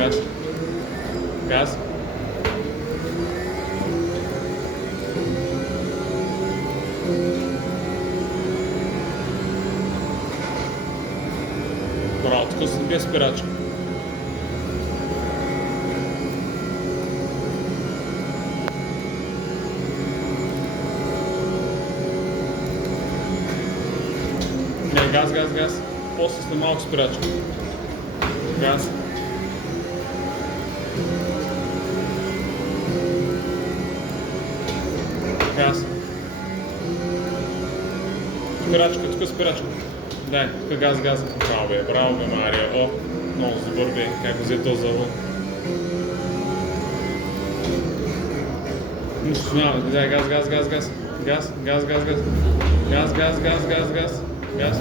Газ. Газ. Браво, тук без спирачка. Не, газ. После след малко спирачка. Газ. Газ. Спирачка. Дай, тук газ. Браво бе, Мария. О, много добър бе, как го взе този завод. Нищо няма, дай газ. Газ.